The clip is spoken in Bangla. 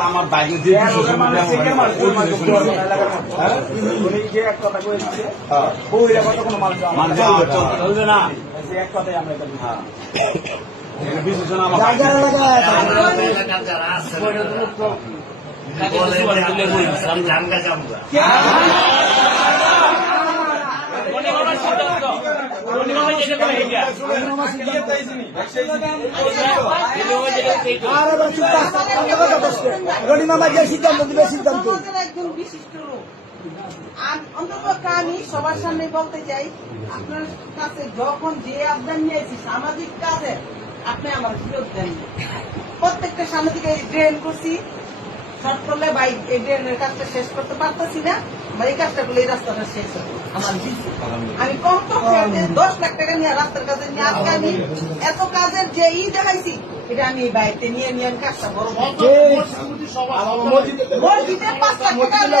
আমার বাইরে দিয়ে চলবে না বিশেষণ আমার রনি মামা যে সিদ্ধান্ত দিবে সিদ্ধান্ত অন্তত আমি সবার সামনে বলতে চাই আপনার কাছে যখন যে আবদান নিয়েছি সামাজিক কাজে আপনি আমার ফেরত দেন প্রত্যেকটা সামাজিক ড্রেন করছি শর্ট করলে বাইক এই ড্রেনের কাজটা শেষ করতে পারতেছি না বা এই কাজটা করলে এই রাস্তাটা শেষ হবে। আমার আমি কম পক্ষে দশ লাখ টাকা নিয়ে রাস্তার কাজে নিয়ে আজকে আমি এত কাজের যে ই দেখাইছি এটা আমি এই বাইকটা নিয়ে নিয়ে আমি কাজটা করব মসজিদে পাঁচ লাখ টাকা